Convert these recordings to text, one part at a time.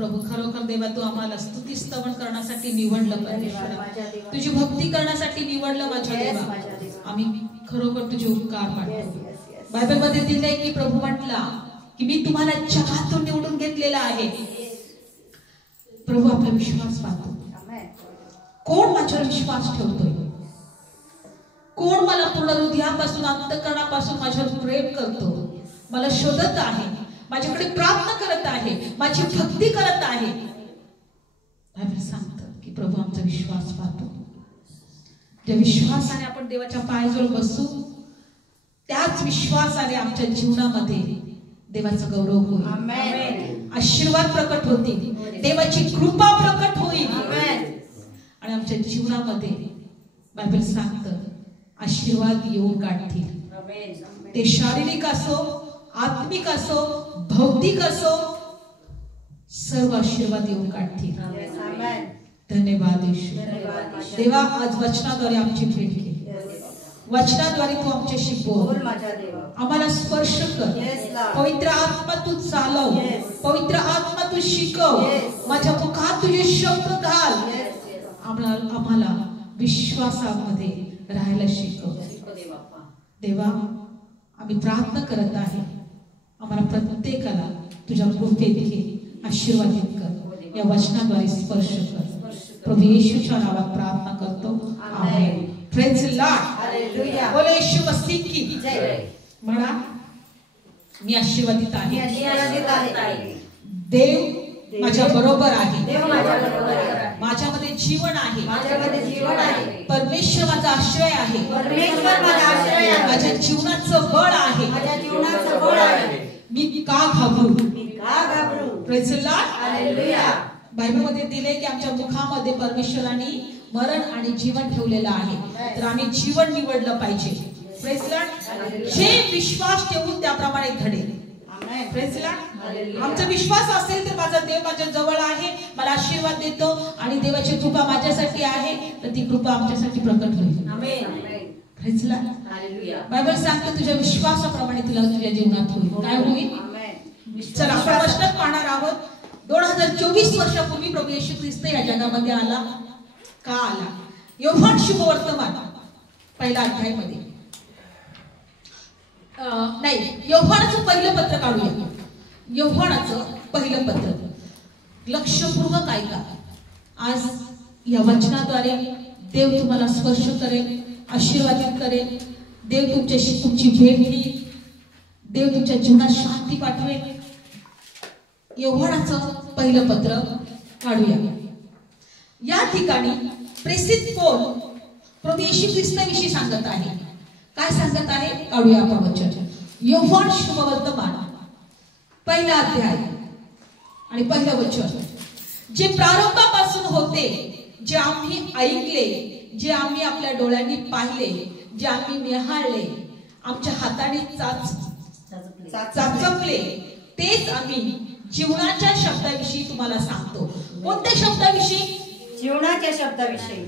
प्रभू, खरोखर देवा तू आम्हाला स्तुती स्तवन करण्यासाठी निवडलं परमेश्वरा, तुझी भक्ती करण्यासाठी निवडलं माझ्या देवा. आम्ही खरोखर तुझे उपकार मानतो. बायबल मध्ये दिलंय की प्रभू म्हटला की मी तुम्हाला जगातून निवडून घेतलेला आहे. प्रभू आपला विश्वास पाहतो. कोण माझ्यावर विश्वास ठेवतोय? कोण मला पूर्ण हृदयापासून अंतःकरणापासून माझ्यावर प्रेम करतो, मला शोधत आहे, माझ्याकडे प्रार्थना करत आहे, माझी भक्ती करत आहे? बायबल सांगतं की प्रभू आमचा विश्वास पाहतो. ज्या विश्वासाने आपण देवाच्या पायाजवळ बसू, त्याच विश्वासाने आमच्या जीवनामध्ये देवाचा गौरव होईल, आशीर्वाद प्रकट होतील, देवाची कृपा प्रकट होईल आणि आमच्या जीवनामध्ये बायबल सांगतं आशीर्वाद येऊन काढतील. ते शारीरिक असो, आत्मिक असो, भौतिक असो, सर्व आशीर्वाद येऊन काढतील. धन्यवाद ईश्वर. देवा आज वचनाद्वारे आमची भेट घे, वचनाद्वारे तू आमच्याशी बोल, आम्हाला स्पर्श कर. पवित्र आत्मा तू चालव, पवित्र आत्मा तू शिकव, माझ्या मुखात तुझे शब्द घाल, आम्हाला विश्वासामध्ये राहायला शिकव. देवा आम्ही प्रार्थना करत आहे, आम्हाला प्रत्येकाला तुझ्या कृपेत घे, आशीर्वादित कर, या वचनाद्वारे स्पर्श कर. प्रभू येशूच्या नावात प्रार्थना करतो, amen. Praise the Lord. Hallelujah. बोलो येशू मसीह की जय. म्हणा मी आशीर्वादित आहे, देव माझ्या बरोबर आहे, माझ्यामध्ये जीवन आहे, परमेश्वर माझा आश्रय आहे, माझ्या जीवनाचं बळ आहे, मी का घाबरू? Praise the Lord. Hallelujah. Bible मध्ये दिले की आमच्या मुखामध्ये परमेश्वराने मरण आणि जीवन ठेवलेलं आहे, तर आम्ही जीवन निवडलं पाहिजे. Praise the Lord. जे विश्वास ठेवून त्याप्रमाणे घडेल. Praise the Lord. आमचा विश्वास असेल तर माझा देव माझ्या जवळ आहे, मला आशीर्वाद देतो आणि देवाची कृपा माझ्यासाठी आहे, तर ती कृपा आमच्यासाठी प्रकट होईल. Amen. Praise the Lord. Hallelujah. Bible सांगते तुझ्या विश्वासाप्रमाणे तुला तुझ्या जीवनात होईल. काय होईल? चला आपण वचनात पाहणार आहोत. 2024 वर्षापूर्वी प्रभू येशू ख्रिस्त या जगामध्ये आला. का आला? योहान शुभवर्तमान पहिला अध्यायामध्ये, नाही, योहानाचं पहिलं पत्र काढूया. योहानाचं पहिलं पत्र लक्षपूर्वक ऐका. आज या वचनाद्वारे देव तुम्हाला स्पर्श करेल, आशीर्वादित करेल. देव तुमच्याशी तुमची भेट घेईल, देव तुमच्या जीवनात शांती पाठवेल. योहानाचं पहिलं पत्र काढूया. या ठिकाणी प्रेषित पौल प्रभू येशू ख्रिस्ताविषयी सांगत आहे. काय सांगत आहे? काढूया आपण वचन. योहान शुभवर्तमान पहिला अध्याय आणि पहिलं वचन. जे प्रारंभापासून होते, जे आम्ही ऐकले, जे आम्ही आपल्या डोळ्यांनी पाहिले, जे आम्ही निहाळले, आमच्या हाताने चाचपले, तेच आम्ही जीवनाच्या शब्दाविषयी तुम्हाला सांगतो. कोणत्या शब्दाविषयी? जीवनाच्या शब्दाविषयी.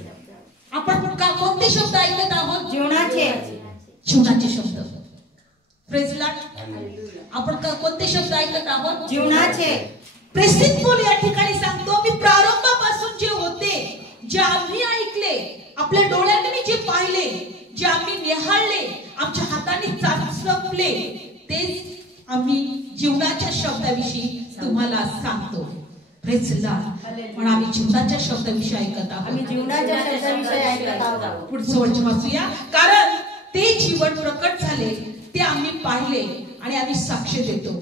आपण कोणते शब्द ऐकत आहोत? जीवनाचे शब्द. Praise the Lord. आपण कोणते शब्द ऐकत आहोत? जीवनाचे. प्रेषित पौल या ठिकाणी सांगतो मी प्रारंभापासून जे होते, जे आम्ही ऐकले, आपल्या डोळ्यांनी जे पाहिले, जे आम्ही निहाळले, आमच्या हाताने चाचपले, तेच आम्ही जीवनाच्या शब्दाविषयी तुम्हाला सांगतो. Praise the Lord. पण आम्ही जीवनाच्या शब्दाविषयी ऐकत आहोत. आम्ही जीवनाच्या शब्दाविषयी ऐकत आहोत. पुढचं वचन वाचूया. कारण ते जीवन प्रकट झाले, ते आम्ही पाहिले आणि आम्ही साक्ष देतो.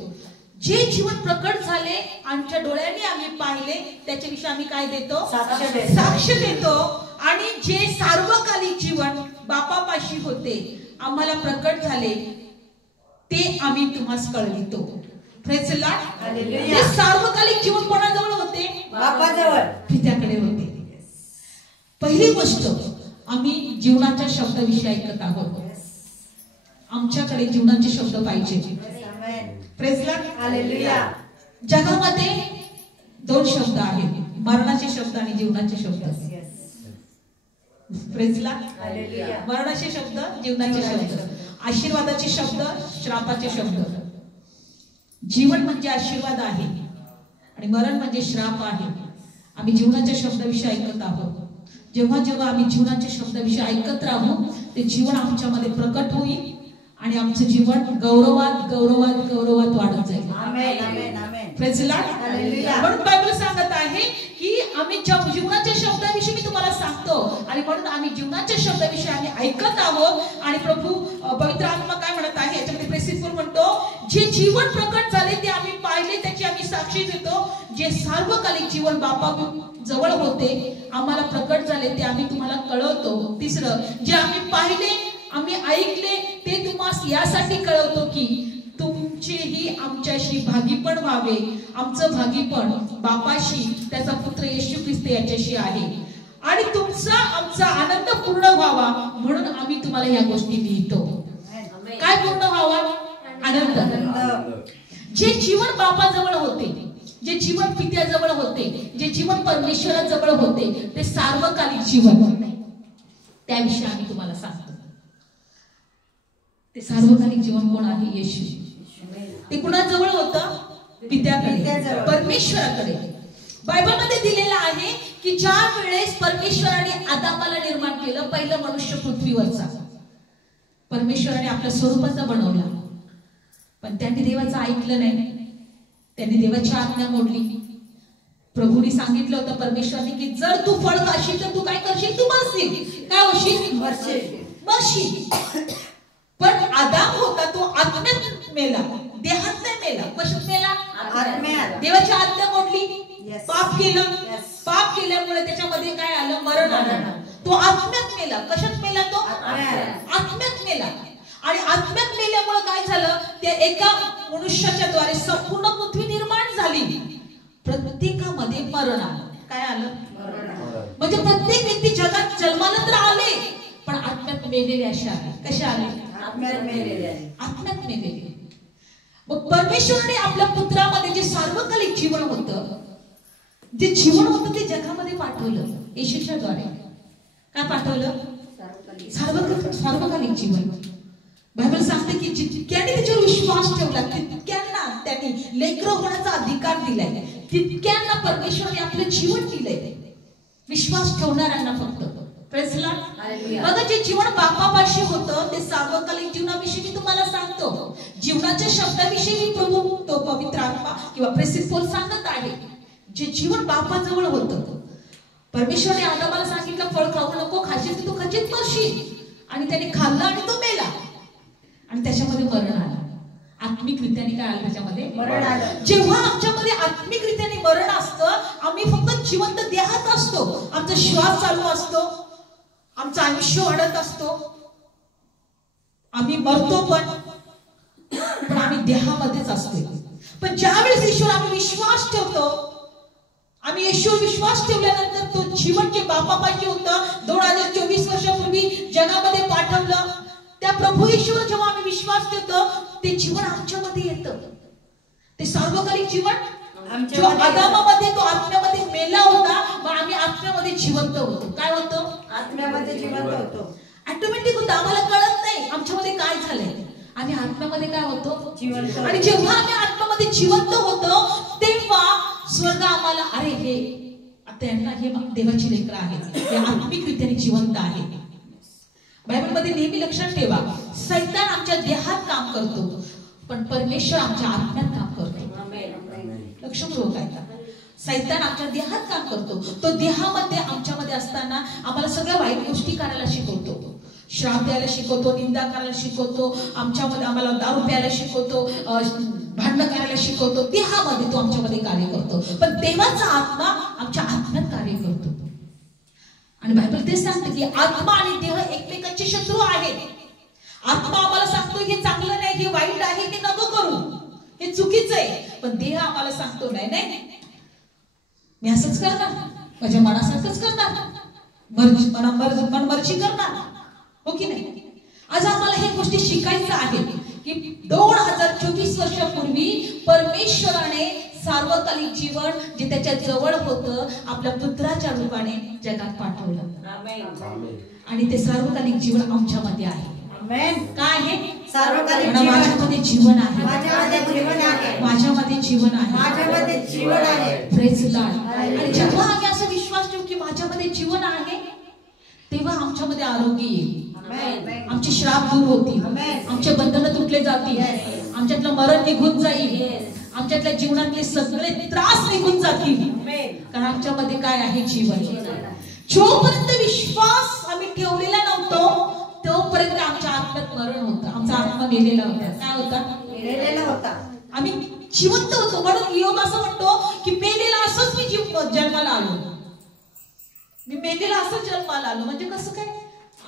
जे जीवन प्रकट झाले, आमच्या डोळ्यांनी आम्ही पाहिले, त्याच्याविषयी आम्ही काय देतो? साक्ष देतो. आणि जे सार्वकालिक जीवन बापापाशी होते, आम्हाला प्रकट झाले, ते आम्ही तुम्हाला कळवितो. Praise the Lord. हालेलुया. सार्वकालिक जीवन कोणाजवळ होते? बापाजवळ, पित्याकडे होते. पहिली गोष्ट, आम्ही जीवनाच्या शब्दाविषयी ऐकत आहोत. आमच्याकडे जीवनाचे शब्द पाहिजे. Praise the Lord. हालेलुया. जगामध्ये दोन शब्द आहेत, मरणाचे शब्द आणि जीवनाचे शब्द. Praise the Lord. हालेलुया. मरणाचे शब्द, जीवनाचे शब्द, आशीर्वादाचे शब्द, श्रापाचे शब्द. जीवन म्हणजे आशीर्वाद आहे आणि मरण म्हणजे श्राप आहे. आम्ही जीवनाच्या शब्दाविषयी ऐकत आहोत. जेव्हा जेव्हा आम्ही जीवनाच्या शब्दाविषयी ऐकत राहू ते जीवन आमच्यामध्ये प्रकट होईल आणि आमचं जीवन गौरवात गौरवात गौरवात वाढत जाईल. Amen amen amen. Praise the Lord. Hallelujah. म्हणून बायबल सांगत आहे की आम्ही जीवनाच्या शब्दाविषयी मी तुम्हाला सांगतो आणि म्हणून आम्ही जीवनाच्या शब्दाविषयी आम्ही ऐकत आहोत. आणि प्रभू पवित्र आत्मा काय म्हणत आहे याच्यामध्ये प्रेसित म्हणतो जे जीवन प्रकट झाले ते आम्ही पाहिले त्याची आम्ही साक्षी देतो. जे सार्वकालिक जीवन बापा जवळ होते आम्हाला प्रकट झाले ते आम्ही तुम्हाला कळवतो. तिसरं जे आम्ही पाहिले आम्ही ऐकले ते तुम्हाला यासाठी कळवतो की तुमचेही आमच्याशी भागीपण व्हावे. आमचं भागीपण बापाशी त्याचा पुत्र येशू ख्रिस्त याच्याशी आहे आणि तुमचा आमचा आनंद पूर्ण व्हावा म्हणून आम्ही तुम्हाला या गोष्टी लिहितो. काय पूर्ण व्हावा? आनंद. जे जीवन बापाजवळ होते, जे जीवन पित्याजवळ होते, जे जीवन परमेश्वराजवळ होते ते सार्वकालिक जीवन त्याविषयी आम्ही तुम्हाला सांगतो. ते सार्वकालिक जीवन कोण आहे? येशू. ते कुणाजवळ होतं? पित्याकडे, परमेश्वराकडे. बायबलमध्ये दिलेलं आहे की ज्या वेळेस परमेश्वराने आदामाला निर्माण केलं, पहिलं मनुष्य पृथ्वीवरचा परमेश्वराने आपल्या स्वरूपाचा बनवला, पण त्यांनी देवाचं ऐकलं नाही. त्यांनी देवाची आज्ञा मोडली. प्रभूने सांगितलं होतं परमेश्वराने की जर तू फळ खाशील तर तू काय करशील? तू मरशील. काय होशील? मरशील. पण आदाम होता तो आत्म्यात मेला, देहात नाही मेला. कशात मेला? आत्म्यात. देवाची आज्ञा मोडली, पाप केलं. पाप केल्यामुळे त्याच्यामध्ये काय आलं? मरण आलं. तो आत्म्यात मेला. कशात मेला? तो आत्म्यात मेला. आणि आत्म्यात मेल्यामुळे काय झालं? त्या एका मनुष्याच्या द्वारे संपूर्ण पृथ्वी निर्माण झाली. प्रत्येकामध्ये मरण आलं. काय आलं? म्हणजे प्रत्येक व्यक्ती जगात जन्माला तर आले पण आत्म्यात मेलेले असे आले. कसे आले? आत्म्यात मेलेले. मग परमेश्वराने आपल्या पुत्रामध्ये जे सार्वकालिक जीवन होतं, जे जीवन होतं ते जगामध्ये पाठवलं येशूच्या द्वारे. काय पाठवलं? सार्वकालिक जीवन. बायबल सांगते की जितक्याने त्याच्यावर विश्वास ठेवला तितक्यांना त्यांनी लेकरं होण्याचा अधिकार दिलाय. तितक्यांना परमेश्वराने आपलं जीवन दिलंय. विश्वास ठेवणाऱ्यांना फक्त. Praise the Lord. बघा जे जीवन बापापाशी होतं ते सार्वकालिक जीवनाविषयी मी तुम्हाला सांगतो. जीवनाच्या शब्दाविषयी प्रभू तो पवित्र आत्मा किंवा प्रेसित पौल सांगत आहे. जे जीवन बापाजवळ होतं, परमेश्वराने आदामाला सांगितलं फळ खाऊ नको, खाशील तर तू खचित मरशील. आणि त्याने खाल्लं आणि तो मेला आणि त्याच्यामध्ये मरण आलं. आत्मिकरित्याने काय आलं? त्याच्यामध्ये मरण आलं. जेव्हा आमच्यामध्ये आत्मिकरित्याने मरण असतं, आम्ही फक्त जिवंत देहात असतो, आमचा श्वास चालू असतो, आमचं आयुष्य वाढत असतो, आम्ही मरतो पण आम्ही देहामध्येच असतो. पण ज्यावेळेस ईश्वर आम्ही विश्वास ठेवतो, आम्ही येशूवर विश्वास ठेवल्यानंतर तो जीवन जे बापापाशी होतं 2024 वर्षापूर्वी जगामध्ये पाठवलं, त्या प्रभू येशूवर जेव्हा आम्ही विश्वास ठेवतो ते जीवन आमच्यामध्ये येतं. ते सार्वकालिक जीवन जो आदामामध्ये तो आत्म्यामध्ये मेला होता, मग आम्ही आत्म्यामध्ये जिवंत होतो. काय होतो? आत्म्यामध्ये जिवंत होतो. ऑटोमॅटिक होतं. आम्हाला कळत नाही आमच्यामध्ये काय झालंय. आम्ही आत्म्यामध्ये काय होतो? जिवंत. आणि जेव्हा आम्ही आत्म्यामध्ये जिवंत होतो तेव्हा स्वर्ग आम्हाला अरे हे आता यांना हे देवाची लेकरं आहेत, हे आत्मिकरित्याने जिवंत आहे. बायबलमध्ये नेहमी लक्षात ठेवा, सैतान आमच्या देहात काम करतो पण परमेश्वर आमच्या आत्म्यात काम करतो. लक्षपूर्वक ऐका. सैतान आमच्या देहात काम करतो. तो देहामध्ये आमच्यामध्ये असताना आम्हाला सगळ्या वाईट गोष्टी करायला शिकवतो. श्राप द्यायला शिकवतो, निंदा करायला शिकवतो, आमच्यामध्ये आम्हाला दारू प्यायला शिकवतो, भांडण करायला शिकवतो. देहामध्ये तो आमच्यामध्ये कार्य करतो. पण देवाचा आत्मा आमच्या आत्म्यात कार्य करतो. आणि बायबल तेच सांगते की आत्मा आणि देह एकमेकांचे शत्रू आहेत. आत्मा आम्हाला सांगतो हे चांगलं नाही, हे वाईट आहे, हे नको करू, हे चुकीचं आहे. पण देह आम्हाला सांगतो नाही नाही मी असंच करणार, माझ्या मनासारखंच करणार, मनमर्जी करणार. हो की नाही? आज आम्हाला हे गोष्टी शिकायचं आहे की 2024 वर्षापूर्वी परमेश्वराने सार्वकालिक जीवन जे त्याच्या जवळ होतं आपल्या पुत्राच्या रूपाने जगात पाठवलं. आणि ते सार्वकालिक जीवन आमच्यामध्ये आहे. काय आहे? सार्वकालिक माझ्यामध्ये जीवन आहे, माझ्यामध्ये जीवन आहे, माझ्यामध्ये जीवन आहे, माझ्यामध्ये जीवन आहे. Praise Lord. आणि जेव्हा आम्ही असा विश्वास ठेवू की माझ्यामध्ये जीवन आहे, तेव्हा आमच्यामध्ये आरोग्य येईल, आमचे श्राप दूर होतील, आमचे बंधन तुटले जातील, आमच्यातलं मरण निघून जाईल, आमच्यातल्या जीवनातले सगळे त्रास निघून जातील, कारण आमच्यामध्ये काय आहे? जीवन. जोपर्यंत विश्वास आम्ही ठेवलेला नव्हतो तोपर्यंत आमच्या आत्म्यात मरण होतं, आमचा आत्मा मेलेला होता. काय होता? मेलेला होता. आम्ही जिवंत होतो. म्हणून योग असं म्हणतो की मेलेला असंच मी जन्माला आलो, मी मेलेला असं जन्माला आलो. म्हणजे कसं काय?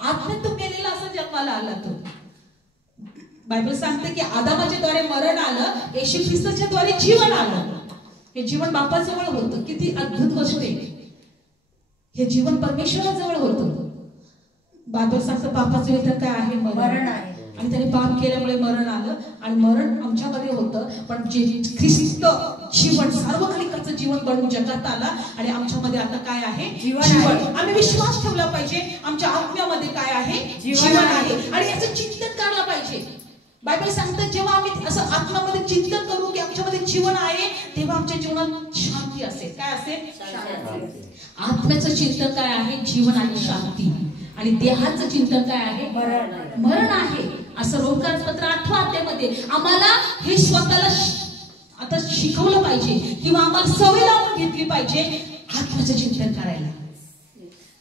आत्म्यात तो मेलेला असं जन्माला आला. तो बायबल सांगते की आदामाच्या द्वारे मरण आलं, येशू ख्रिस्ताच्या द्वारे जीवन आलं. हे जीवन बापाजवळ होतं. किती अद्भुत गोष्ट आहे. हे जीवन परमेश्वराजवळ होतं. बायबल सांगतं पापाचं वेतन काय आहे? मरण आहे. आणि त्याने पाप केल्यामुळे मरण आलं आणि मरण आमच्यामध्ये होतं. पण जे ख्रिस्त जीवन, सार्वकालिकाचं जीवन बनवून जगात आला आणि आमच्यामध्ये आता काय आहे? जीवन. आम्ही विश्वास ठेवला पाहिजे आमच्या आत्म्यामध्ये काय आहे? जीवन आहे. आणि याचं चिंतन करायला पाहिजे. बायबल सांगतं जेव्हा आम्ही असं आत्म्यामध्ये चिंतन करू की आमच्यामध्ये जीवन आहे, तेव्हा आमच्या जीवनात शांती असेल. काय असेल? आत्म्याचं चिंतन काय आहे? जीवन आणि शांती. आणि देहाचं चिंतन काय आहे? मरण आहे. असं रोमकारपत्र 8व्या अध्यायामध्ये आम्हाला हे स्वतःला आता शिकवलं पाहिजे किंवा आम्हाला सवय लावून घेतली पाहिजे आत्म्याचं चिंतन करायला.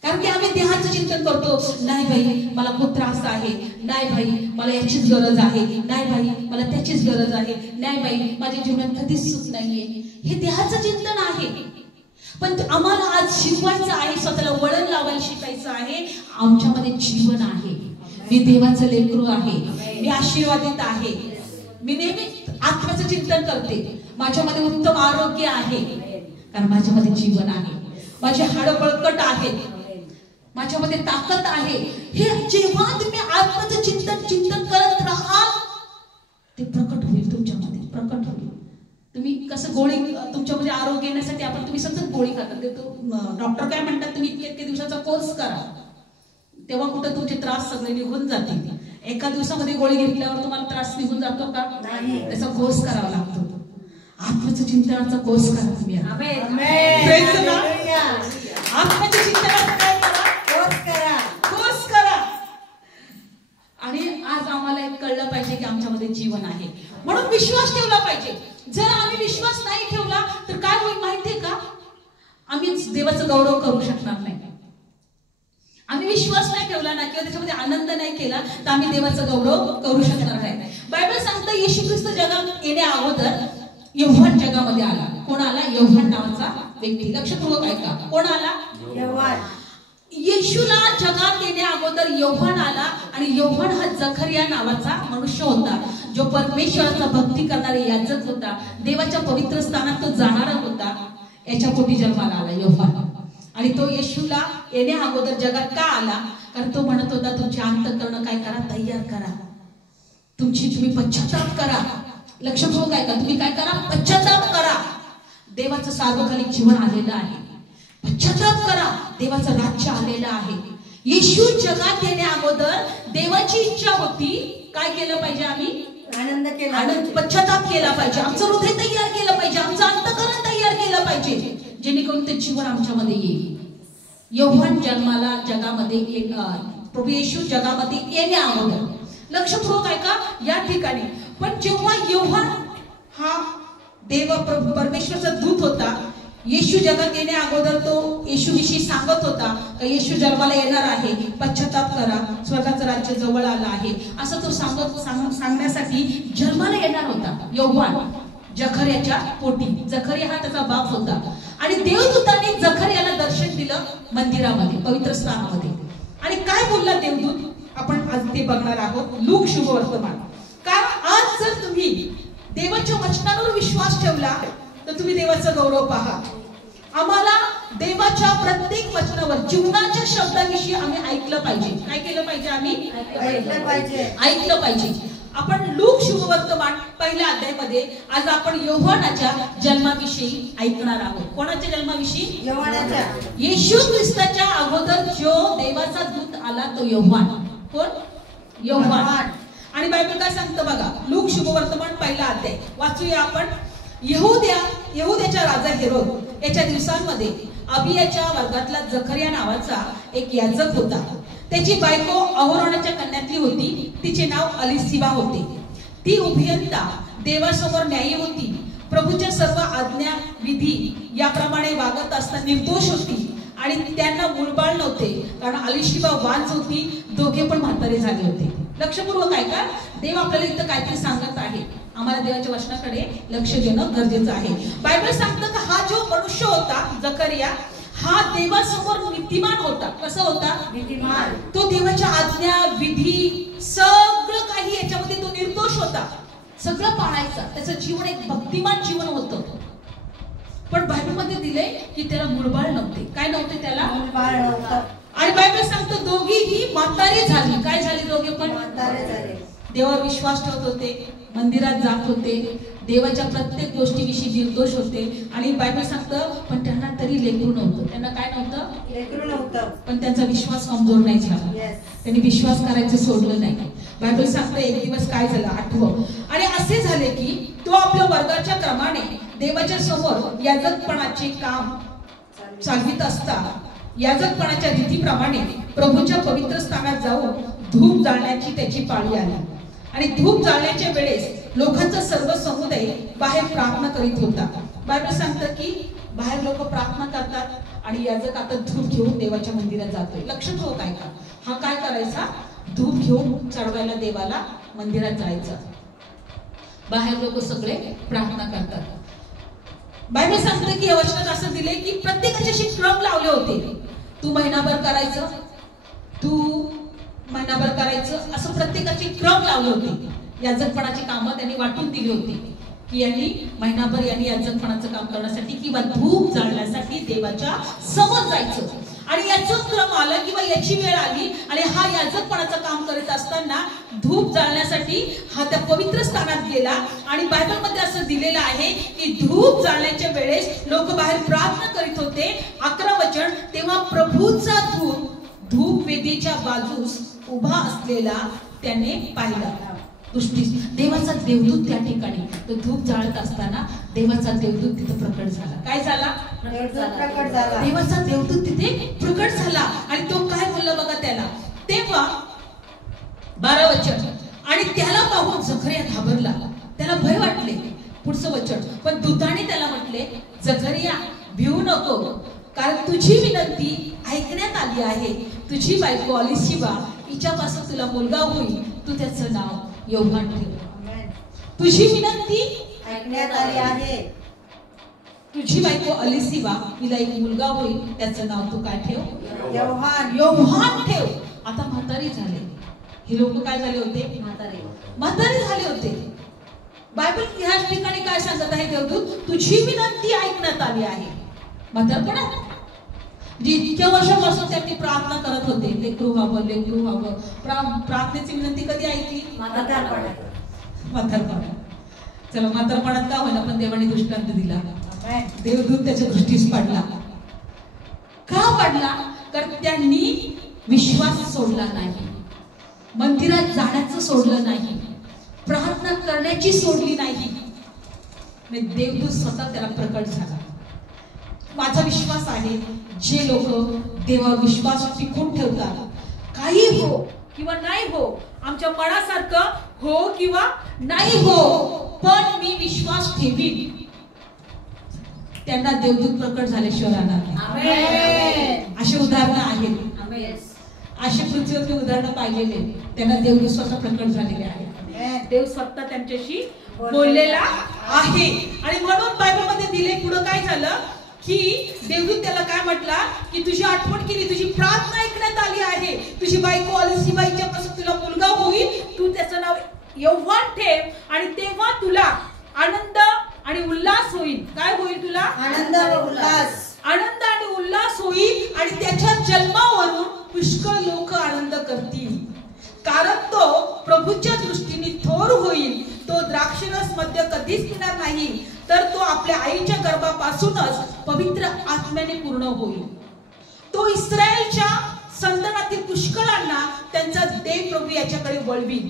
कारण की आम्ही देहाचं चिंतन करतो, नाही भाई मला खूप त्रास आहे, नाही भाई मला याचीच गरज आहे, नाही भाई मला त्याचीच गरज आहे, नाही भाई माझ्या जीवनात कधीच सुख नाहीये. हे देहाचं चिंतन आहे. पण आम्हाला आज शिकवायचं आहे, स्वतःला वळण लावायला शिकायचं आहे. आमच्यामध्ये जीवन आहे. मी देवाचं लेकरू आहे, मी आशीर्वादित आहे, मी नेहमी आत्म्याचं चिंतन करते, माझ्यामध्ये उत्तम आरोग्य आहे, कारण माझ्यामध्ये जीवन आहे, माझे हाडं बळकट आहेत, माझ्यामध्ये ताकद आहे. हे जेव्हा तुम्ही आत्म्याचं चिंतन करत राहाल ते प्रकट होईल, तुमच्यामध्ये प्रकट होईल. तुम्ही कसं गोळी तुमच्यामध्ये आरोग्य येण्यासाठी आपण तुम्ही सतत गोळी खाता. डॉक्टर काय म्हणतात? तुम्ही इतके दिवसाचा कोर्स करा, तेव्हा कुठं तुमचे त्रास सगळे निघून जातील. एका दिवसामध्ये गोळी घेतल्यावर तुम्हाला त्रास निघून जातो का? त्याचा कोर्स करावा लागतो. आत्म्याच्या चिंतनाचा कोर्स करा तुम्ही. आत्म्याच्या चिंतनाचा काय करा? कोर्स करा. आणि आज आम्हाला एक कळलं पाहिजे की आमच्यामध्ये जीवन आहे, म्हणून विश्वास ठेवला पाहिजे. जर आम्ही विश्वास नाही ठेवला तर काय होईल माहितीये का? आम्ही देवाचा गौरव करू शकणार नाही. आम्ही विश्वास नाही ठेवला ना किंवा त्याच्यामध्ये आनंद नाही केला तर आम्ही देवाचा गौरव करू शकणार नाही. बायबल सांगतं येशू ख्रिस्त जगात येण्या अगोदर यौहान जगामध्ये आला. कोण आला? यौहान नावाचा व्यक्ती. लक्षपूर्वक ऐका. कोण आला? यौहान. येशूला जगात येण्या अगोदर यौहान आला आणि यौहान हा जखरिया नावाचा मनुष्य होता, जो परमेश्वराचा भक्ती करणारा याजक होता, देवाच्या पवित्र स्थानात तो जाणारा होता. याच्या पोटी जन्माला आला यौहान. आणि तो येशूला येण्या अगोदर जगात का आला? कारण तो म्हणत होता तुमचे अंतःकरण काय करा? तयार करा. तुम्ही पश्चाताप करा. लक्षपूर्वक ऐका. तुम्ही काय करा? पश्चाताप करा. देवाचं सार्वकालिक जीवन आलेलं आहे. पश्चाताप करा. देवाचं राज्य आलेलं आहे. येशू जगात येण्या अगोदर देवाची इच्छा होती काय केलं पाहिजे? आम्ही आनंद पश्चाताप केला पाहिजे. आमचं हृदय तयार केलं पाहिजे, आमचं अंतःकरण तयार केलं पाहिजे, जेणेकरून ते जीवन आमच्यामध्ये येईल. यौहान जन्माला जगामध्ये प्रभू येशू जगामध्ये येण्या अगोदर. लक्षपूर्वक ऐका या ठिकाणी. पण जेव्हा यौहान हा देव प्रभू परमेश्वरचा दूत होता, येशू जगात येण्या अगोदर तो येशूविषयी सांगत होता की येशू जन्माला येणार आहे, पश्चाताप करा, स्वर्गाचं राज्य जवळ आलं आहे, असं तो सांगण्यासाठी जन्माला येणार होता यौहान जखर्याच्या पोटी. जखर्या हा त्याचा बाप होता. आणि देवदूताने जखर्याला दर्शन दिलं मंदिरामध्ये, पवित्र स्थानामध्ये. आणि काय बोलला देवदूत? आपण आज ते बघणार आहोत. लूक शुभवर्तमान. कारण आज जर तुम्ही देवाच्या वचनावर विश्वास ठेवला तर तुम्ही देवाचा गौरव पहा. आम्हाला देवाच्या प्रत्येक वचनावर, जीवनाच्या शब्दाविषयी आम्ही ऐकलं पाहिजे. काय केलं पाहिजे? आम्ही ऐकलं पाहिजे. आपण लूक शुभवर्तमान पहिल्या अध्यायामध्ये आज आपण यौहानाच्या जन्माविषयी ऐकणार आहोत. कोणाच्या जन्माविषयी? यौहानाच्या. येशू ख्रिस्ताच्या अगोदर जो देवाचा दूत आला तो यौहान. कोण? यौहान. आणि बायबल काय सांगतं बघा, लूक शुभवर्तमान पहिला अध्याय वाचूया आपण. यहूद्याच्या राजा हेरोद याच्या दिवसांमध्ये अबियाच्या वर्गातला जकरिया नावाचा एक याजक होता. त्याची बायको अहोरानाच्या कन्यातली होती. तिचे नाव अलिसिबा होते. ती उभयंता, देवासमोर न्यायी होती, प्रभूच्या सर्व आज्ञा विधी याप्रमाणे वागत असता निर्दोष होती आणि त्यांना मूलबाळ नव्हते, कारण अलिशिबा वांज होती. दोघे पण म्हातारे झाले होते. लक्षपूर्वक ऐका, देव आपल्याला इथं काहीतरी सांगत आहे. आम्हाला देवाच्या वचनाकडे लक्ष देणं गरजेचं आहे. बायबल सांगतं की हा जो मनुष्य होता जकरिया, हा देवासमोर नीतिमान होता. कसा होता? नीतिमान. तो देवाच्या आज्ञा विधी सगळं काही याच्यामध्ये तो निर्दोष होता. सगळं पाळायचा. त्याचं जीवन एक भक्तिमान जीवन होतं. पण बायबल मध्ये दिले की त्याला मूलबाळ नव्हते. काय नव्हते त्याला? मूलबाळ नव्हतं. आणि बायबल सांगतं दोघीही म्हातारी झाली. काय झाली? दोघे पण म्हातारे झाले. देवावर विश्वास ठेवत होते, मंदिरात जात होते, देवाच्या प्रत्येक गोष्टीविषयी निर्दोष होते. आणि बायबल सांगतं पण त्यांना तरी लेकरू नव्हतं. त्यांना काय नव्हतं? लेकरू नव्हतं. पण त्यांचा विश्वास कमजोर नाही झाला. त्यांनी विश्वास करायचं सोडलं नाही. बायबल सांगतं एक दिवस काय झालं आठवं. आणि असे झाले की तो आपल्या वर्गाच्या क्रमाने देवाच्या समोर याजकपणाचे काम चालवित असता याजकपणाच्या रीतीप्रमाणे प्रभूच्या पवित्र स्थानात जाऊन धूप जाळण्याची त्याची पाळी आली. आणि धूप जाळण्याच्या वेळेस लोकांचा सर्व समुदाय बाहेर प्रार्थना करीत होता. बायबल सांगतं की बाहेर लोक प्रार्थना करतात आणि याजक आता धूप घेऊन देवाच्या मंदिरात जातोय. लक्षात हो काय का, हा काय करायचा? धूप घेऊन चढवायला देवाला मंदिरात जायचं. बाहेर लोक सगळे प्रार्थना करतात. बायबल सांगतं की या वचनात असं दिले की प्रत्येकाचे असे क्रम लावले होते. तू महिनाभर करायचं, तू महिनाभर करायचं, असं प्रत्येकाचे क्रम लावले होते. याजकपणाची कामं त्यांनी वाटून दिली होती की यांनी महिनाभर यांनी याजकपणाचं काम करण्यासाठी किंवा धूप जाळण्यासाठी देवाच्या समोर जायचं. आणि याचं क्रम आलं किंवा याची वेळ आली आणि हा याजकपणाचं काम करत असताना धूप जाळण्यासाठी हा त्या पवित्र स्थानात गेला. आणि बायबल मध्ये असं दिलेलं आहे की धूप जाळण्याच्या वेळेस लोक बाहेर प्रार्थना करीत होते. 11 वचन, तेव्हा प्रभूचा धूप वेदीच्या बाजूस उभा असलेला त्याने पाहिला. दृष्टी देवाचा देवदूत त्या ठिकाणी तो धूप जाळत असताना देवाचा देवदूत तिथे प्रकट झाला. काय झाला? प्रकट झाला. देवाचा देवदूत तिथे प्रकट झाला. आणि तो काय बोलला बघा त्याला. तेव्हा 12 वचन, आणि त्याला पाहून जकरिया घाबरला, त्याला भय वाटले. पुढचं वचन, पण दूताने त्याला म्हटले, जकरिया भिवू नको, कारण तुझी विनंती ऐकण्यात आली आहे. तुझी बायको अलिशिबा हिच्यापासून तुला मुलगा होईल. तू त्याचं नाव योहान ठेव. तुझी विनंती ऐकण्यात आली आहे. तुझी बायको अलिशिबा हिला एक मुलगा होईल. त्याचं नाव तू काय ठेव? योहान ठेव. आता म्हातारी झाले. हे लोक काय झाले होते? म्हातारी झाले होते. बायबल ह्या ठिकाणी काय सांगत आहे देवदूत? तुझी विनंती ऐकण्यात आली आहे. म्हातारपणात इतक्या वर्षापासून त्यांनी प्रार्थना करत होते, लेकरू व्हावं, लेकरू व्हावं. प्रार्थनेची विनंती कधी ऐकली? म्हातारपणात. चला, म्हातारपणात का होईना पण देवाने दृष्टांत दिला. देवदूत त्याच्या दृष्टीस पडला. का पडला? कारण त्यांनी विश्वास सोडला नाही, मंदिरात जाण्याचं सोडलं नाही, प्रार्थना करण्याची सोडली नाही. देवदूत स्वतः त्याला प्रकट झाला. माझा विश्वास आहे जे लोक देवावर विश्वास टिकून ठेवतात, काही हो किंवा नाही हो, आमच्या मनासारखं हो किंवा नाही हो, पण मी विश्वास ठेवीन, त्यांना देवदूत प्रकट झाल्याशिवाय राहणार नाही. अशी उदाहरणं आहेत. अशी पृथ्वीवरची उदाहरणं पाहिलेले, त्यांना देवदूत स्वतः प्रकट झालेले आहे. देव स्वतः त्यांच्याशी बोललेला आहे. आणि म्हणून बायबल मध्ये दिले पुढे काय झालं की देवदूत त्याला काय म्हटला की तुझी आठवण केली, तुझी प्रार्थना ऐकण्यात आली आहे. तुझी बायको अलिशिबा हिच्यापासून तुला मुलगा होईल. तू त्याचं नाव योहान ठेव. आणि तेव्हा तुला आनंद आणि उल्हास होईल. काय होईल? तुला आनंद व उल्हास. आनंद आणि उल्हास होईल. आणि त्याच्या जन्मावरून पुष्कळ लोक आनंद करतील, कारण तो प्रभूच्या दृष्टीने थोर होईल. तो द्राक्षरस मद्य कधीच पिणार नाही, तर तो आपल्या आईच्या गर्भापासूनच पवित्र आत्म्याने पूर्ण होईल. तो इस्रायलच्या संतानातील पुष्कळांना त्यांचा देव प्रभू याच्याकडे वळवील.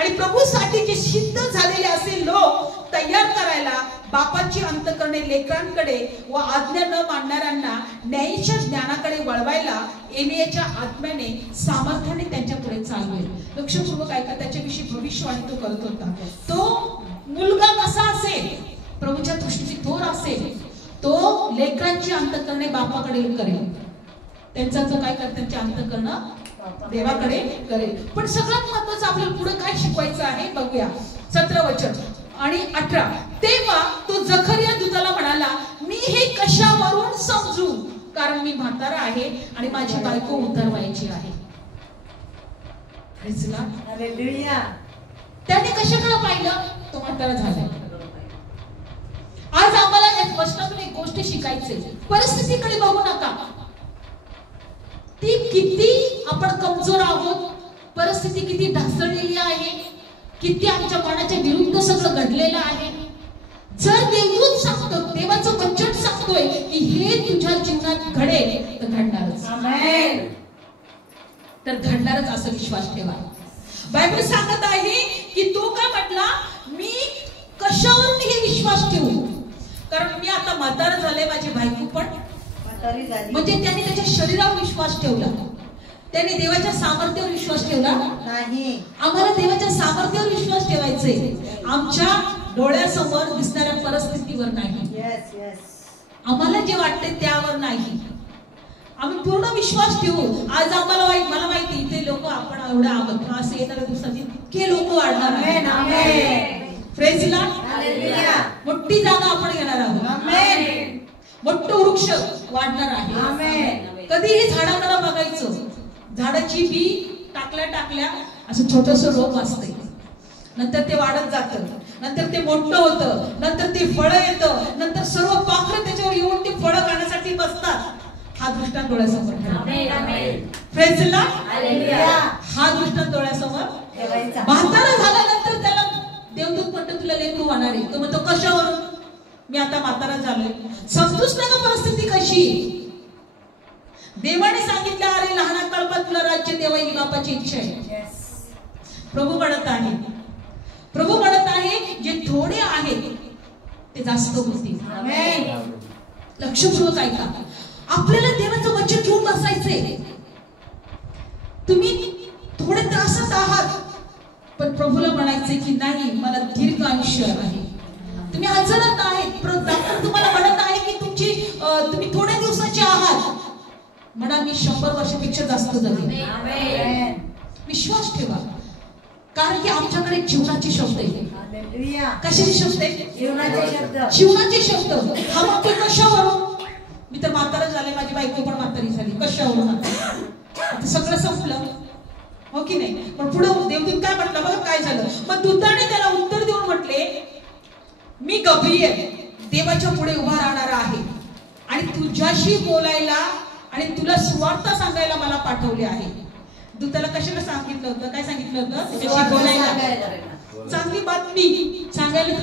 आणि प्रभूसाठी जे सिद्ध झालेले असे लोक तयार करायला बापाची अंतःकरणे लेकरांकडे व आज्ञा न मानणाऱ्यांना न्यायाच्या ज्ञानाकडे वळवायला एलियाच्या आत्म्याने सामर्थ्याने त्यांच्या पुढे चालवेल. लक्षपूर्वक ऐका, त्याच्याविषयी भविष्यवाणी तो करत होता. तो मुलगा कसा असेल, प्रभूच्या दृष्टीने थोर असेल, तो लेकरांची अंतःकरणे बापाकडे करेल, त्यांचा जो काय कर त्यांचे अंतःकरण देवाकडे करेल. पण सगळ्यात महत्वाचं आपल्याला पुढे काय शिकवायचं आहे बघूया. 17 वचन आणि 18. तेव्हा तो जखरिया दूताला म्हणाला, मी हे कशावरून समजू, कारण मी म्हातारा आहे आणि माझी बायको उतरवायची आहे. त्याने कशाकडे पाहिलं, तो म्हातारा झाला. आज आम्हाला या वचनातून एक गोष्ट शिकायची, परिस्थितीकडे बघू नका. ती किती आपण कमजोर आहोत, परिस्थिती किती ढासळलेली आहे, किती आमच्या मनाच्या विरुद्ध सगळं घडलेलं आहे. जर देवदूत सांगतो, देवाचं वचन सांगतोय की हे तुझ्या जीवनात घडेल, तर घडणारच. आमेन. तर घडणारच असं विश्वास ठेवा. बायबल सांगत आहे की तो काय म्हटला, मी कशावरून हे विश्वास ठेवू, कारण मी आता म्हातारा झाले, माझी बायको पण म्हातारी झाली. म्हणजे त्याने त्याच्या शरीरावर विश्वास ठेवला, त्याने देवाच्या सामर्थ्यावर विश्वास ठेवला नाही. आम्हाला देवाच्या सामर्थ्यावर विश्वास ठेवायचे, आमच्या डोळ्यासमोर दिसणाऱ्या परिस्थितीवर नाही. आम्हाला जे वाटते त्यावर नाही. आम्ही पूर्ण विश्वास ठेवू. आज आम्हाला मला माहिती ते लोक आपण एवढ्या आहोत, असं येणाऱ्या दिवसात इतके लोक वाढणार आहेत. Praise Lord, hallelujah. मोठी जागा आपण घेणार आहोत. आमेन. मोठं वृक्ष वाढणार आहे. आमेन. कधीही झाडाकडे बघायचं, झाडाची बी टाकल्या असं छोटस रोप असते, नंतर ते वाढत जातं, नंतर ते मोठं होतं, नंतर ते फळं येतं, नंतर सर्व पाखरं त्याच्यावर येऊन ते फळं खाण्यासाठी बसतात. हा दृष्टांत डोळ्यासमोर प्रेज लॉर्ड, हालेलुया. हा दृष्टांत डोळ्यासमोर ठेवायचा. म्हातारा झाल्यानंतर त्याला देवदूत म्हणतो, तुला लेकरू होणार आहे. तो म्हणतो, कशावरून, मी आता म्हातारा झालोय. समजूच नका परिस्थिती कशी. देवाने सांगितलं, अरे लहान कल्पात तुला राज्य देवा ही बापाची इच्छा आहे. प्रभू म्हणत आहे जे थोडे आहेत ते जास्त होतील. लक्षपूर्वक ऐका, आपल्याला देवाचं वचन घेऊन बसायचंय. तुम्ही थोडे त्रासात आहात, पण प्रभूला म्हणायचंय की नाही, मला दीर्घ आयुष्य आहे. तुम्ही आजारात आहेत, डॉक्टर तुम्हाला म्हणत आहे की तुम्ही थोड्या दिवसाचे आहात, म्हणा मी 100 वर्षापेक्षा जास्त जगेन. विश्वास ठेवा, कारण की आमच्याकडे जीवनाचे शब्द आहे. कशाचे शब्द आहे? जीवनाचे शब्द. हा मग कशावरून, मी तर म्हातारा झाले, माझी बायको पण म्हातारी झाली, कशावरून? आता सगळं संपलं, हो की नाही? पण पुढे देवदूत काय म्हटलं बघा काय झालं. मग दूताने त्याला उत्तर देऊन म्हटले, मी गब्रिएल देवाच्या पुढे उभा राहणार आहे आणि तुझ्याशी बोलायला आणि तुला सुवार्थ सांगायला मला पाठवले आहे. दूताला कशाला सांगितलं होतं, काय सांगितलं होतं? तुझ्याशी बोलायला, चांगली बातमी सांगायला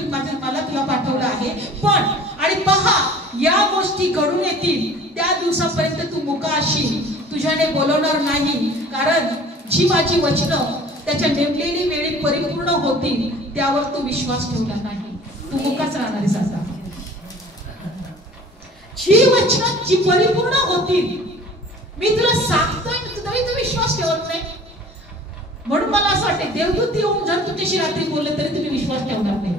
मला तुला पाठवलं आहे. पण आणि पहा, या गोष्टी घडून येतील, त्या दिवसापर्यंत तू मुका असशील, तुझ्याने बोलवणार नाही, कारण जी माझी वचनं त्याच्या नेमलेली वेळी परिपूर्ण होतील त्यावर तू विश्वास ठेवला नाही, तू मुकाच राहणार आहेस. आता जी वचनं जी परिपूर्ण होतील, मी तुला सांगतोय, तरी तू विश्वास ठेवत नाही. म्हणून मला असं वाटतं, देवदूत येऊन जर तुझ्याशी रात्री बोलले तरी तुम्ही विश्वास ठेवणार नाही.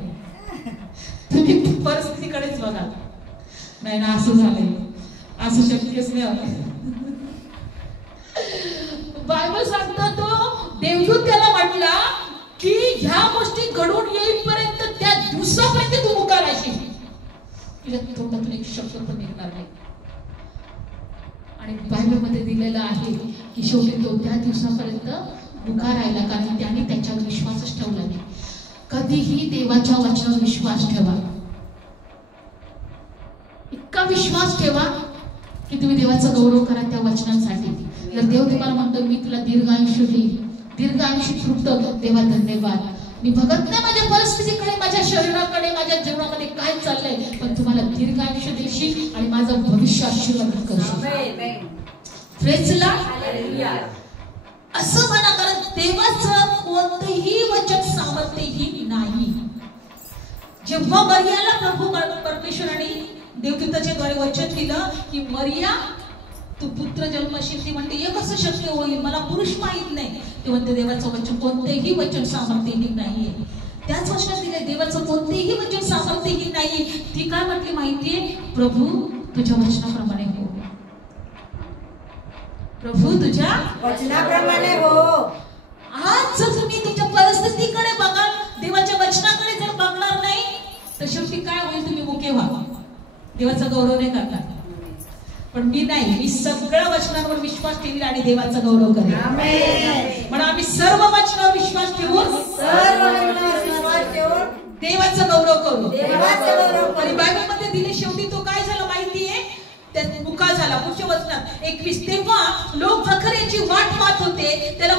तुम्ही परिस्थितीकडेच बघा, नाही ना असं झालंय, असं शक्यच नाही. बायबल सांगतो, तो देवदूत त्याला म्हटला की ह्या गोष्टी घडून येईपर्यंत, त्या दिवसापर्यंत तू मुका राहशील, तुझ्या तोंडातून एक शब्द पण निघणार नाही. आणि बायबल मध्ये दिलेलं आहे की शेवटी तो त्या दिवसापर्यंत मुका राहिला, कारण त्याने त्याच्यावर विश्वासच ठेवला नाही. कधीही देवाच्या वचनावर विश्वास ठेवा, इतका विश्वास ठेवा की तुम्ही देवाचा गौरव करा त्या वचनांसाठी. जर देव तुम्हाला म्हणतो, मी तुला दीर्घ आयुष्य देईन, दीर्घ आयुष्य तृप्त, देवा धन्यवाद, मी बघत नाही माझ्या परिस्थितीकडे, माझ्या शरीराकडे, माझ्या जीवनामध्ये काय चाललंय, पण तुम्हाला दीर्घ आयुष्य देशील आणि माझं भविष्य आशीर्वादित करशील. Praise Lord, hallelujah. असं म्हणा, कारण देवाचं कोणतंही वचन सामर्थ्यहीन नाही. जेव्हा मरियाला प्रभू परमेश्वराने देवदूताच्या द्वारे वचन दिलं की मरिया तू पुत्र जन्मशील, ती म्हणते हे कसं शक्य होईल, मला पुरुष माहित नाही. ते म्हणते देवाचं वचन कोणतेही वचन सामर्थ्यहीन नाहीये. त्याच वचनात दिले देवाचं कोणतेही वचन सामर्थ्यहीन नाही. ती काय म्हटली माहितीये, प्रभू तुझ्या वचनाप्रमाणे हो, प्रभू तुझ्या वचनाप्रमाणे हो. आज जर तुम्ही तुमच्या परिस्थितीकडे बघाल, देवाच्या वचनाकडे जर बघणार नाही तर शेवटी काय होईल, तुम्ही मुके व्हा, देवाचा गौरव नाही करणार. पण मी नाही, मी सगळ्या वचनांवर विश्वास ठेवील आणि देवाचा गौरव करेन. म्हणून आम्ही सर्व वचनावर विश्वास ठेवून देवाचा गौरव करू. आणि बायबलमध्ये दिले शेवटी तो काय झाला माहितीये, त्यात मुका झाला. पुढच्या वचनात 21, तेव्हा लोक जखर्याची वाट पाहत होते. त्याला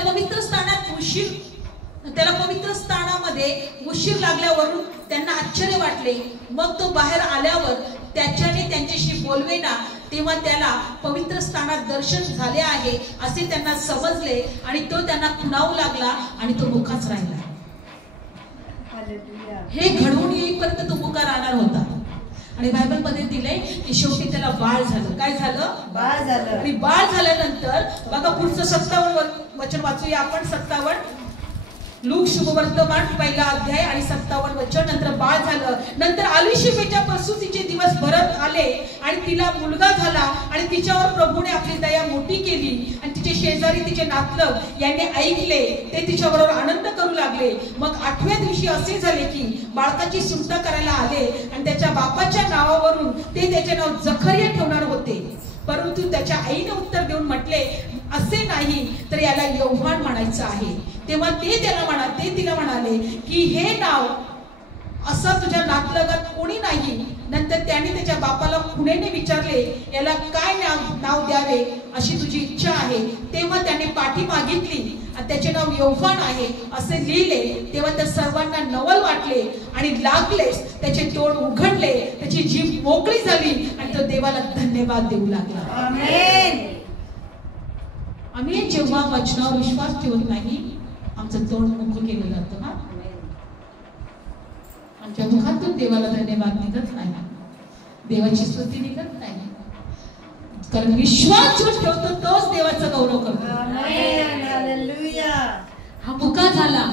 पवित्र स्थानामध्ये उशीर लागल्यावरून त्यांना आश्चर्य वाटले. मग तो बाहेर आल्यावर त्याच्याने त्यांच्याशी बोलवेना, तेव्हा त्याला पवित्र स्थानात दर्शन झाले आहे असे त्यांना समजले आणि तो त्यांना खुणावू लागला आणि तो मुकाच राहिला. हे घडवून येईपर्यंत तो मुका राहणार होता. आणि बायबल मध्ये दिले की शेवटी त्याला बाळ झालं. काय झालं, बाळ झालं. आणि बाळ झाल्यानंतर बघा पुढचं 57 वचन वाचूया आपण. 57 लूक शुभवर्तमान 1 अध्याय आणि 57 वचन. नंतर बाळ झालं. नंतर अलिशिबेच्या प्रसूतीचे दिवस भरत आले आणि तिला मुलगा झाला आणि तिच्यावर प्रभूने आपली दया मोठी केली. आणि तिचे शेजारी तिचे नातलग यांनी ऐकले, ते तिच्याबरोबर आनंद करू लागले. मग 8व्या दिवशी असे झाले की बाळकाची सुंता करायला आले आणि त्याच्या बापाच्या नावावरून ते त्याचे नाव जखर्या ठेवणार होते. परंतु त्याच्या आईने उत्तर देऊन म्हटले, असे नाही तर याला योहान म्हणायचं आहे. तेव्हा ते तिला म्हणाले की हे नाव असा तुझ्या नातलगात कोणी नाही. नंतर त्याने त्याच्या बापाला खुणेने विचारले, याला काय नाव द्यावे अशी तुझी इच्छा आहे. तेव्हा त्याने पाठी मागितली आणि त्याचे नाव योहान आहे असे लिहिले. तेव्हा त्या सर्वांना नवल वाटले आणि लागलेच त्याचे तोंड उघडले, त्याची जीभ मोकळी झाली आणि तो देवाला धन्यवाद देऊ लागला. आमेन. आम्ही जेव्हा वचनावर विश्वास ठेवत नाही, आमचं तोंड मुख केलं जातं. हा, आमच्या मुखातून देवाला धन्यवाद निघत नाही, देवाची स्तुती निघत नाही. कारण विश्वास जो ठेवतो तोच देवाचा गौरव करतो. हा मुका झाला.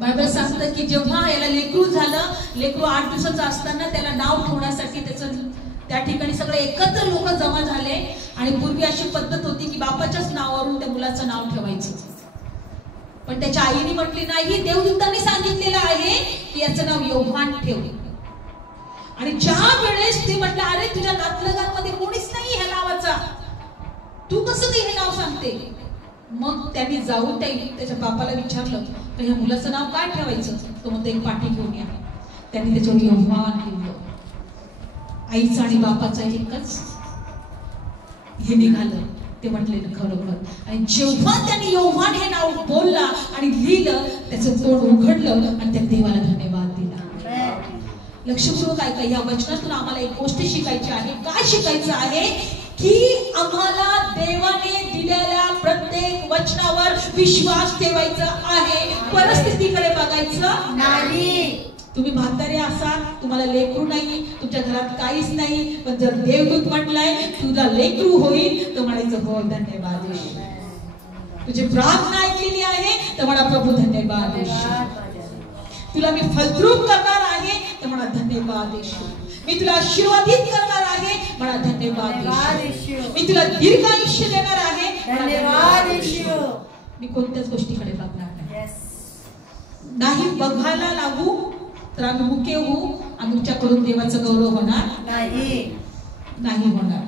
बायबल सांगतं की जेव्हा याला लेकरू झालं, लेकरू 8 दिवसाचं असताना त्याला नाव ठेवण्यासाठी त्या ठिकाणी सगळे एकत्र लोक जमा झाले. आणि पूर्वी अशी पद्धत होती की बापाच्याच नावावरून त्या मुलाचं नाव ठेवायचं. पण त्याच्या आईने म्हटली नाही, देवदूतांनी सांगितलेलं आहे की याचं नाव योहान ठेव. आणि ज्या वेळेस ते म्हटलं, अरे तुझ्या नातलगांमध्ये कोणीच नाही ह्या नावाचा, तू कसं ते हे नाव सांगते. मग त्यांनी जाऊन त्याच्या बापाला विचारलं तर ह्या मुलाचं नाव काय ठेवायचं. तो म्हणतो एक पाठी घेऊन या. त्यांनी त्याच्यावर योहान लिहिलं. आईचं आणि बापाचं एकच हे निघालं. ते म्हटले खरोखर. आणि जेव्हा त्यांनी योहान हे नाव बोलला आणि लिहिलं, त्याचं तोंड उघडलं आणि त्या देवाला धन्यवाद दिला. लक्षपूर्वक ऐका, या वचनातून आम्हाला एक गोष्ट शिकायची आहे. काय शिकायचं आहे की आम्हाला देवाने दिलेल्या प्रत्येक वचनावर विश्वास ठेवायचा आहे, परिस्थितीकडे बघायचं नाही. तुम्ही म्हातारे असाल, तुम्हाला लेकरू नाही, तुमच्या घरात काहीच नाही, पण जर देवदूत म्हटलाय तुझा लेकरू होईल तर म्हणायचं हो धन्यवाद येशू. तुझी प्रार्थना ऐकलेली आहे तर म्हणा प्रभू धन्यवाद येशू. तुला मी फलद्रूप करणार आहे तर म्हणा धन्यवाद येशू. मी तुला आशीर्वादित करणार आहे म्हणा धन्यवाद येशू. मी तुला दीर्घ आयुष्य देणार आहे धन्यवाद येशू. मी कोणत्याच गोष्टीकडे बघणार नाही. बघायला लागू तर आम्ही मुके होऊ, आमच्याकडून देवाचा गौरव होणार नाही होणार.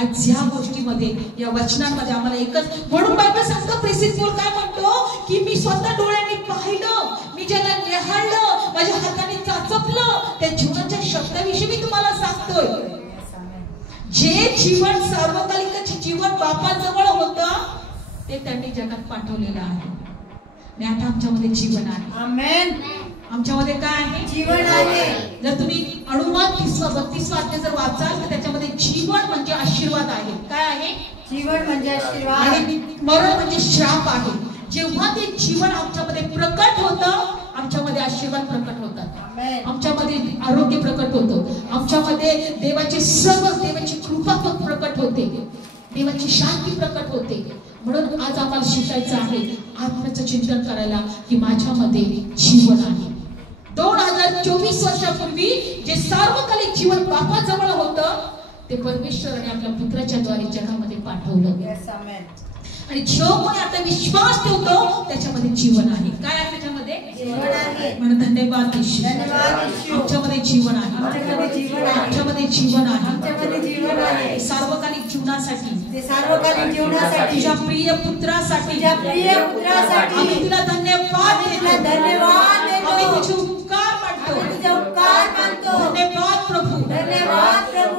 आज या गोष्टीमध्ये, या वचनांमध्ये आम्हाला एकच, म्हणून बायबल सांगतं, प्रेसिड पौल काय म्हणतो की मी स्वतः डोळ्यांनी पाहिलं, मी ज्याला निहाळलं, माझ्या हाताने चाचपलं, त्या जीवनाच्या शब्दाविषयी मी तुम्हाला सांगतोय. जे जीवन सार्वकालिक जीवन बापाजवळ होतं ते त्यांनी जगात पाठवलेलं आहे. आणि आता आमच्यामध्ये जीवन आहे. आमेन. आमच्यामध्ये काय आहे? जीवन आहे. जर तुम्ही अनुवाद 30-32 अध्याय जर वाचाल तर त्याच्यामध्ये जीवन म्हणजे आशीर्वाद आहे. काय आहे? जीवन म्हणजे आशीर्वाद. आणि मरण म्हणजे श्राप आहे. जेव्हा ते जीवन आमच्यामध्ये प्रकट होतं आमच्यामध्ये आशीर्वाद प्रकट होतात, आमच्यामध्ये आरोग्य प्रकट होतं, आमच्यामध्ये देवाची कृपा प्रकट होते, देवाची शांती प्रकट होते. म्हणून आज आम्हाला शिकायचं आहे, आत्म्याचं चिंतन करायला की माझ्यामध्ये जीवन आहे. 2024 वर्षापूर्वी जे सार्वकालिक जीवन बापाजवळ होतं ते परमेश्वराने आपल्या पुत्राच्या द्वारे जगामध्ये पाठवलं. आणि जो कोणी आता विश्वास ठेवतो त्याच्यामध्ये जीवन आहे. काय आहे त्याच्यामध्ये? जीवन आहे. म्हणून धन्यवाद येशू, आमच्यामध्ये जीवन आहे, आमच्यामध्ये जीवन आहे. सार्वकालिक जीवनासाठी, तुझ्या प्रिय पुत्रासाठी आम्ही तुला धन्यवाद देतो. आम्ही तुझे उपकार मानतो. धन्यवाद प्रभू,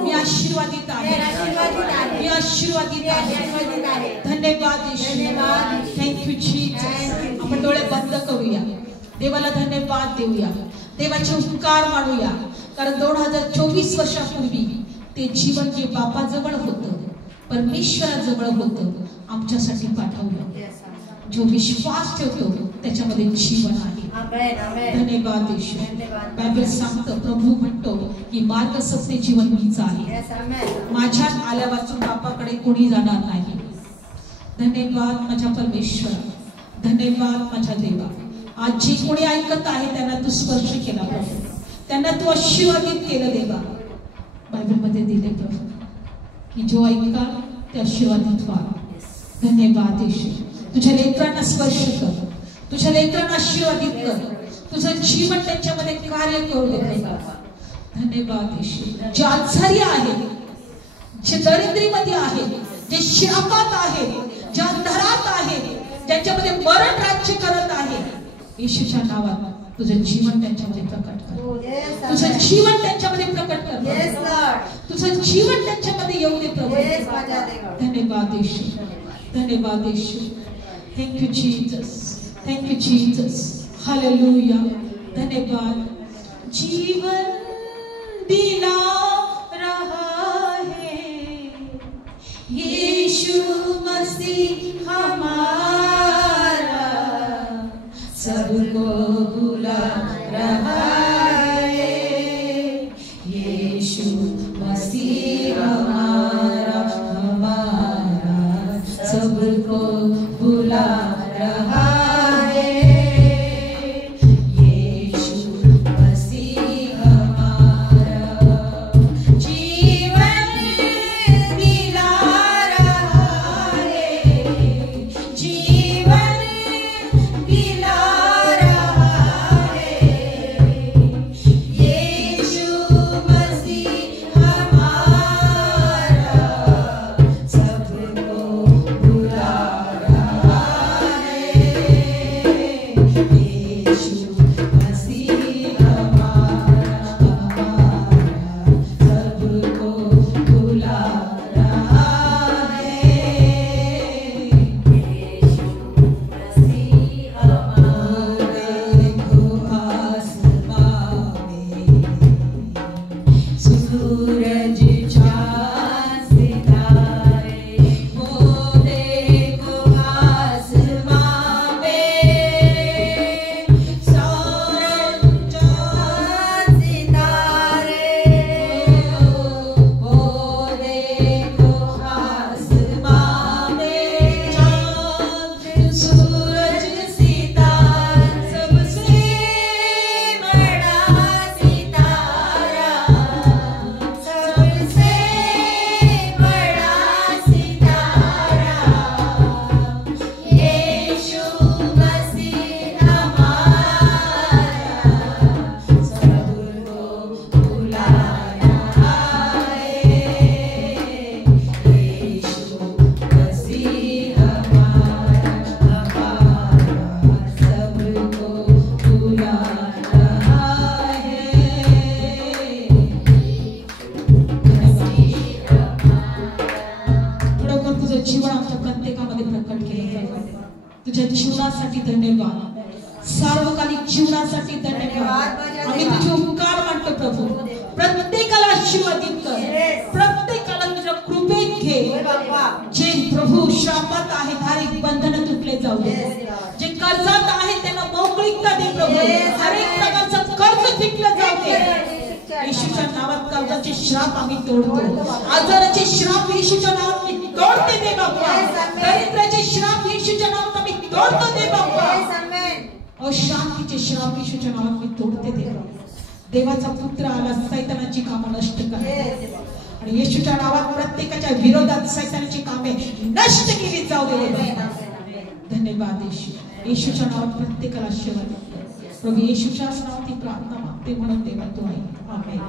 मी आशीर्वादित आहे, मी आशीर्वादित आहे. धन्यवाद येशू, थँक्यू जीसस. आपण डोळे बंद करूया, देवाला धन्यवाद देऊया, देवाचे उपकार मानूया. कारण 2024 वर्षापूर्वी ते जीवन जे बापाजवळ होतं, परमेश्वराजवळ होतं, आमच्यासाठी पाठवलं. जो विश्वास ठेवतो त्याच्यामध्ये जीवन आहे. धन्यवाद येशू. बायबल सांगतं, प्रभू म्हणतो की मार्ग सत्य जीवन मीच आहे, माझ्यात आल्यापासून बापाकडे कोणी जाणार नाही. धन्यवाद माझ्या परमेश्वरा, धन्यवाद माझ्या देवा. आज जे कोणी ऐकत आहे त्यांना तू स्पर्श केला प्रभू, त्यांना तू आशीर्वादित केलं देवा. बायबलमध्ये दिले प्रभू की जो ऐका ते आशीर्वादित व्हा. धन्यवाद येशू. तुझ्या लेकरांना स्पर्श कर, तुझ्या लेकरांना आशीर्वादित कर, तुझं जीवन त्यांच्यामध्ये कार्य करू दे बाबा. धन्यवाद येशू. जे आजारी आहेत, जे दरिद्रीमध्ये आहेत, जे शापात आहेत, जे अंधारात आहेत, ज्यांच्यामध्ये मरण राज्य करत आहे, येशूच्या नावात तुझं जीवन त्यांच्यामध्ये प्रकट कर, तुझं जीवन त्यांच्यामध्ये प्रकट कर, तुझं जीवन त्यांच्यामध्ये येऊ दे प्रभू. धन्यवाद येशू, धन्यवाद Yeshu. Thank you Jesus, thank you Jesus. Hallelujah. धन्यवाद. जीवन दिला रहा है यीशु मसीह हमारा, सबको बुला रहा है यीशु मसीह हमारा, सबको बुला रहा है यीशु मसीह हमारा. जीवन दिला रहा है, जीवन दिला रहा है यीशु मसीह हमारा, सबको बुला रहा है यीशु मसीह हमारा, सबको बुला रहा है यीशु मसीह हमारा. देखो आसमां में सूरज चाँद सितारे, वो देखो आसमां में सूरज चाँद सितारे, वो देखो आसमां में चाँद सूरज सितारा, सबसे बड़ा सितारा, सबसे बड़ा सितारा यीशु मसीह हमारा, सबको बुला रहा है यीशु मसीह हमारा, सबको बुला रहा है. खरोखर तुझं जीवन आमच्या प्रत्येकामध्ये प्रकट केलं. तुझ्या जीवनासाठी धन्यवाद, सार्वकालिक जीवनासाठी धन्यवाद. आम्ही तुझे उपकार मानतो प्रभू. प्रत्येकाला आशीर्वादित कर, प्रत्येकाला तुझ्या कृपेत घे. जे प्रभू शापात आहेत, धारिक बंधन तुटले जाऊ दे, जे कर्जात आहेत त्यांना मोकळीकता दे प्रभू. कर्जाचे श्राप आम्ही तोडतो. आजाराचे श्राप येशूच्या नावात मी तोडते दे बाप्पा. दरिद्राचे श्राप येशूच्या नावात आम्ही तोडतो दे बाप्पा. अशांतीचे श्राप येशूच्या नावात मी तोडते दे बाप्पा. देवाचा पुत्र आला सैतानाची कामं नष्ट करा आणि येशूच्या नावात प्रत्येकाच्या विरोधात सैतानाची कामे नष्ट केली जाऊ दे बाप्पा. धन्यवाद येशू. येशूच्या नावात प्रत्येकाला आशीर्वाद. प्रभू येशूच्याच नावात ही प्रार्थना मागते म्हणून देवा तू आहे. आमेन.